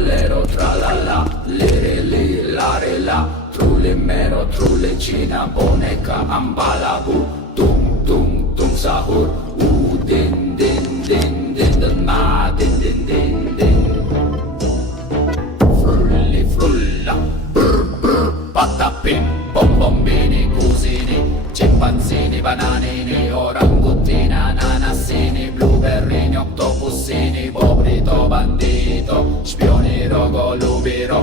trallero, tralala, lere li, lare la, trulle mero, trulle cina, boneca, ambalabu, tung tung tung sahur, din din din din din ma, din din din din. Frulli frulla, brr brr, patapim, bombombini, cusini, scimpanzini, bananini, oranguttina, anassini, blueberrini, octopussini, pobrito, bandito, spioni, rogolubiro.